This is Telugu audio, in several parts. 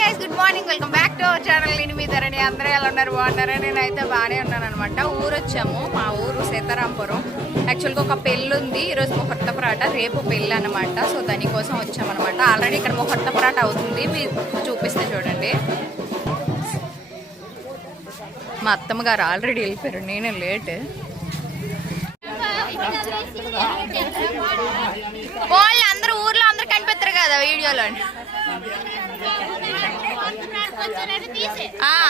Guys good morning, welcome back to our channel. నేను మీ ధరణి. అందరూ ఎలా ఉన్నారు? బాగున్నారా? నేనైతే బాగానే ఉన్నాను అనమాట. ఊరు వచ్చాము, మా ఊరు సీతారాంపురం. యాక్చువల్గా ఒక పెళ్ళి ఉంది ఈరోజు, ముహూర్త పరాట. రేపు పెళ్ళి అనమాట. సో దానికోసం వచ్చామన్నమాట. ఆల్రెడీ ఇక్కడ ముహూర్త పరాట అవుతుంది, మీకు చూపిస్తే చూడండి. మా అత్తమ్మ గారు ఆల్రెడీ వెళ్ళిపోయారు, నేనే లేట్. వాళ్ళు అందరూ ఊర్లో అందరూ కనిపెడతారు కదా వీడియోలో.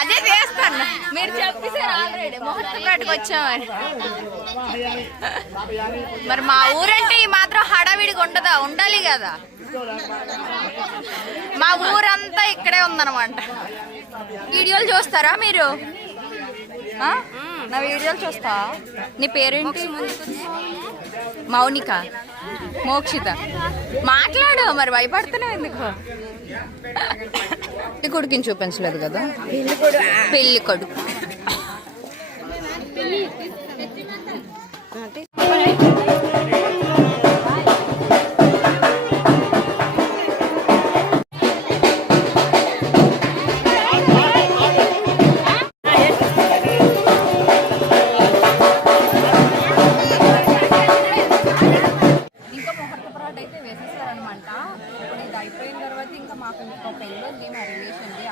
అదే చేస్తాను, మీరు చెప్పేసారు ఆల్రెడీ ముహూర్తపరాటకు వచ్చామని. మరి మా ఊరంటే ఈ మాత్రం హడావిడిగా ఉండదా? ఉండాలి కదా. మా ఊరంతా ఇక్కడే ఉందన్నమాట. వీడియోలు చూస్తారా మీరు? నా వీడియోలు చూస్తా. నీ పేరేంటి? మౌనిక, మోక్షిత. మాట్లాడు, మరి భయపడుతున్నావు ఎందుకు? పెళ్లి కొడుకుని చూపించలేదు కదా. పెళ్లి కొడుకు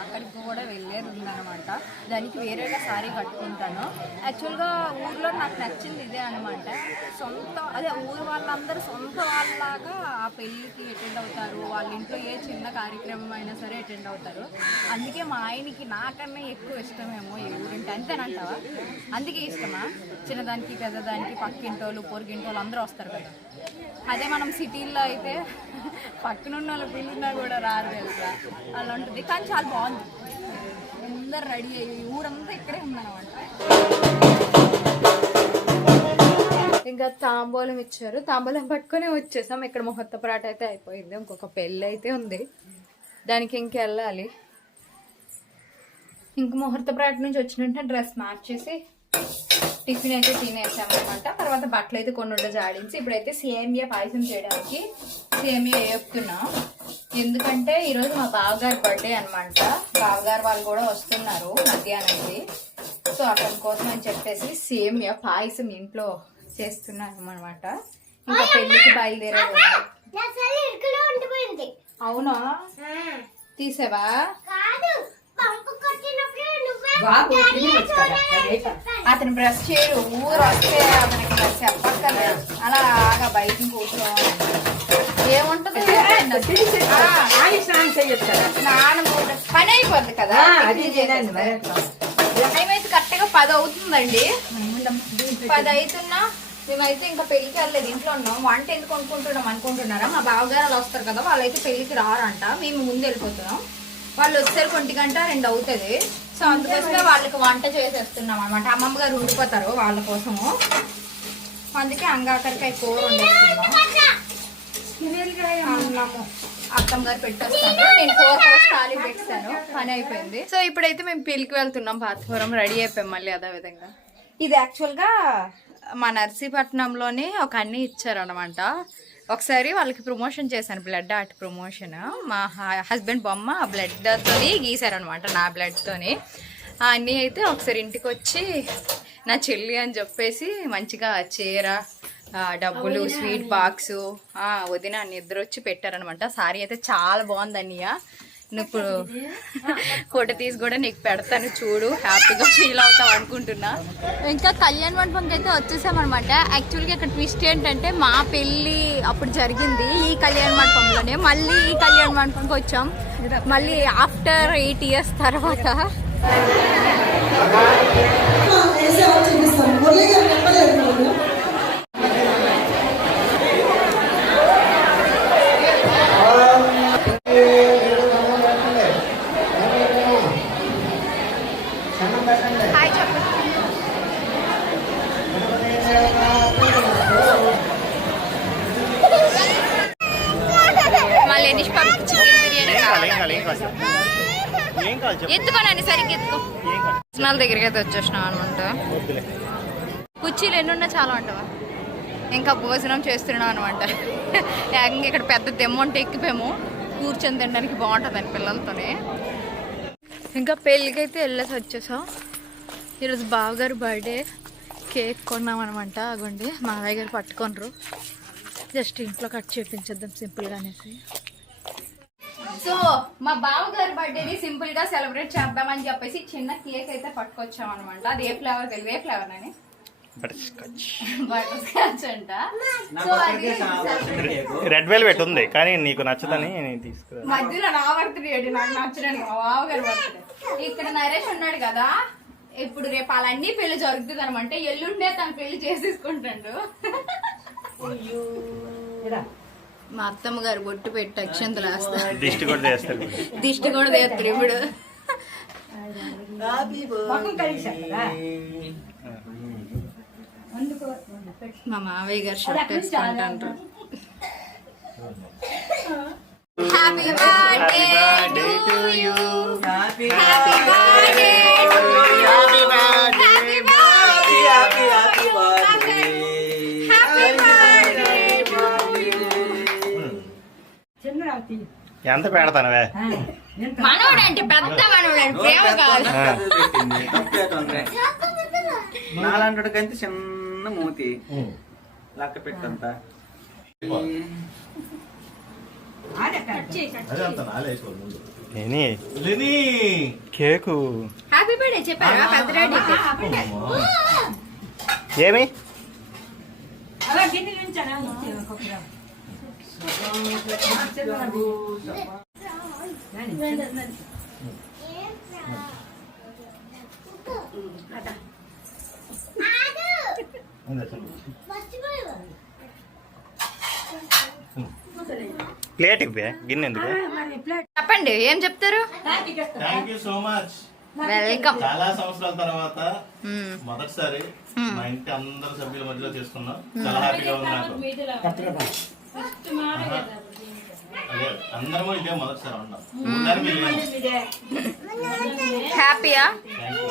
అక్కడికి కూడా వెళ్ళేది ఉందనమాట. దానికి వేరేగా సారీ కట్టుకుంటాను. యాక్చువల్గా ఊర్లో నాకు నచ్చింది ఇదే అనమాట. అదే ఊరు వాళ్ళందరూ సొంత వాళ్ళలాగా ఆ పెళ్ళికి అటెండ్ అవుతారు. వాళ్ళ ఇంట్లో ఏ చిన్న కార్యక్రమం అయినా సరే అటెండ్ అవుతారు. అందుకే మా ఆయనకి నాకన్నా ఎక్కువ ఇష్టమేమో ఈ ఊరింటి. అంతేనంటావా? అందుకే ఇష్టమా? చిన్నదానికి పెద్దదానికి పక్కింటోళ్ళు పొరుగింటోళ్ళు అందరూ వస్తారు కదా. అదే మనం సిటీల్లో అయితే పక్కనున్న వాళ్ళు పిల్లినా కూడా రారు తెలుసా, అలా ఉంటుంది. కానీ చాలా బాగుంది, అందరు రెడీ అయ్యి ఊరంతా ఇక్కడే ఉందన్నమాట. ఇంకా తాంబూలం ఇచ్చారు, తాంబూలం పట్టుకుని వచ్చేసాం. ఇక్కడ ముహూర్త పరాట అయితే అయిపోయింది. ఇంకొక పెళ్ళి అయితే ఉంది, దానికి ఇంకెళ్ళాలి. ఇంక ముహూర్త పరాట నుంచి వచ్చినట్టే డ్రెస్ మార్చేసి టిఫిన్ అయితే తినేసామన్నమాట. తర్వాత బట్టలు అయితే కొన్ని జాడించి ఇప్పుడైతే సేమియా పాయసం చేయడానికి సేమియా వేపుతున్నా. ఎందుకంటే ఈరోజు మా బావగారి బర్త్డే అనమాట. బావగారు వాళ్ళు కూడా వస్తున్నారు మధ్యాహ్నానికి. సో అతని కోసం అని చెప్పేసి సేమియా పాయసం ఇంట్లో చేస్తున్నాను అనమాట. ఇంకా పెళ్లికి బయలుదేరేది. అవునా? తీసావా? అతను బ్రష్ చేయడు, ఊరు వస్తే అతనికి బ్రష్ చెప్పక్కర్లేదు. అలాగా బయట కూర్చోవాలి. ఏముంటది, పని అయిపోద్ది కదా. టైం అయితే కరెక్ట్ గా 10 అవుతుందండి. 10 అవుతున్నా మేమైతే ఇంకా పెళ్లికి వెళ్ళలేదు, ఇంట్లో ఉన్నాం. వంట ఎందుకు అనుకుంటున్నారా? మా బావగారు అలా వస్తారు కదా, వాళ్ళైతే పెళ్లికి రారంట. మేము ముందు వెళ్ళిపోతున్నాం. వాళ్ళు వచ్చేసరికి 1 గంట 2 అవుతుంది. సో అందుకోసమే వాళ్ళకి వంట చేసేస్తున్నాం అనమాట. అమ్మమ్మ గారు ఉండిపోతారు వాళ్ళ కోసము. అందుకే అంగాకరికాయ కూర వండేస్తున్నాము. అత్తమ్మ గారు పెట్టేస్తాను, నేను కూర కోసి ఖాళీ పెట్టాను. పని అయిపోయింది. సో ఇప్పుడైతే మేము పెళ్లికి వెళ్తున్నాం. పాతపురం రెడీ అయిపోయాం మళ్ళీ అదే విధంగా. ఇది యాక్చువల్గా మా నర్సీపట్నంలోనే ఒక అన్నీ ఇచ్చారనమాట. ఒకసారి వాళ్ళకి ప్రమోషన్ చేశాను, బ్లడ్ ఆర్ట్ ప్రమోషన్. మా హస్బెండ్ బొమ్మ బ్లడ్తోని గీశారనమాట, నా బ్లడ్తోని. అన్నీ అయితే ఒకసారి ఇంటికి వచ్చి నా చెల్లి అని చెప్పేసి మంచిగా చీర, డబ్బులు, స్వీట్ బాక్సు, వదిన అన్ని ఇద్దరు వచ్చి పెట్టారనమాట. సారీ అయితే చాలా బాగుంది అన్నయ్య. ఇప్పుడు ఫోటో తీసి కూడా నీకు పెడతాను, చూడు, హ్యాపీగా ఫీల్ అవుతావు అనుకుంటున్నా. ఇంకా కళ్యాణ మండపంకి అయితే వచ్చేసామన్నమాట. యాక్చువల్గా ఇక్కడ ట్విస్ట్ ఏంటంటే మా పెళ్ళి అప్పుడు జరిగింది ఈ కళ్యాణ మండపంలోనే. మళ్ళీ ఈ కళ్యాణ మండపంకి వచ్చాం, మళ్ళీ ఆఫ్టర్ 8 years తర్వాత. ఎత్తుకోనండి, సరిగ్గా ఎత్తుకో. స్నాల దగ్గరికి అయితే వచ్చేసినాం అనమాట. కుర్చీలు ఎన్నున్నా చాలా ఉంటావా? ఇంకా భోజనం చేస్తున్నాం అనమాట. ఇక్కడ పెద్ద దెమ్మ ఉంటే ఎక్కిపోయాము, కూర్చొని తినడానికి బాగుంటుందని పిల్లలతోనే. ఇంకా పెళ్ళికి అయితే వెళ్ళేసి వచ్చేసాం. ఈరోజు బావగారు బర్త్డే, కేక్ కొన్నాం అనమాట. అగోండి మావయ్య గారు పట్టుకొనరు, జస్ట్ ఇంట్లో కట్ చేయించేద్దాం సింపుల్గా అనేసి. సో మా బావగారు బర్త్డేని సింపుల్ గా సెలబ్రేట్ చేద్దామని చెప్పేసి చిన్న కేక్ అయితే పట్టుకొచ్చాం అనమాట. అది ఏ ఫ్లేవర్ తెలియదు, ఏ ఫ్లేవర్ అని బటర్ స్కాచ్ అంట. సో అది రెడ్ వెల్వెట్ ఉంది కానీ నీకు నచ్చదని తీసుకురా. మధ్యలో నా బర్త్డే నాకు నచ్చడానికి మా బావగారు బర్త్డే. ఇక్కడ నరేష్ ఉన్నాడు కదా, ఇప్పుడు రేపు అలాన్నీ పెళ్లి జరుగుతుంది అనమాట. ఎల్లుండే తన పెళ్లి చేసేసుకుంటాడు. మా అత్తమ్మ గారు బొట్టు పెట్టి అక్షంతలు వేస్తారు, దిష్టి కూడా తీస్తారు ఇప్పుడు. మా మావయ్య గారు షర్ట్ వేసుకుంటారు. Happy birthday to you, happy birthday to you, happy birthday, happy birthday, happy birthday to you. ఎంత పెడతానవే? మనోడు అంటే పెద్ద మనోడు, ప్రేమ కాదు. నాలంటాడు కంటే చిన్న మూతి లక్క పెట్టంత. కేకు హ్యాపీ బర్త్డే చెప్పారా పెద్దరెడ్డికి? ఏమి ప్లేట్ ఇవ్వే, గిన్నె ఎందుకు? చెప్పండి, ఏం చెప్తారు? Thank you so much. Welcome. చాలా సంవత్సరాల తర్వాత మొదటిసారి మా ఇంటి అందరు సభ్యుల మధ్యలో చేసుకున్నాం. చాలా హ్యాపీగా ఉంది నాకు. అదే అందరము ఇదే మొదటిసారి ఉన్నాం. హ్యాపీయా? Thank you.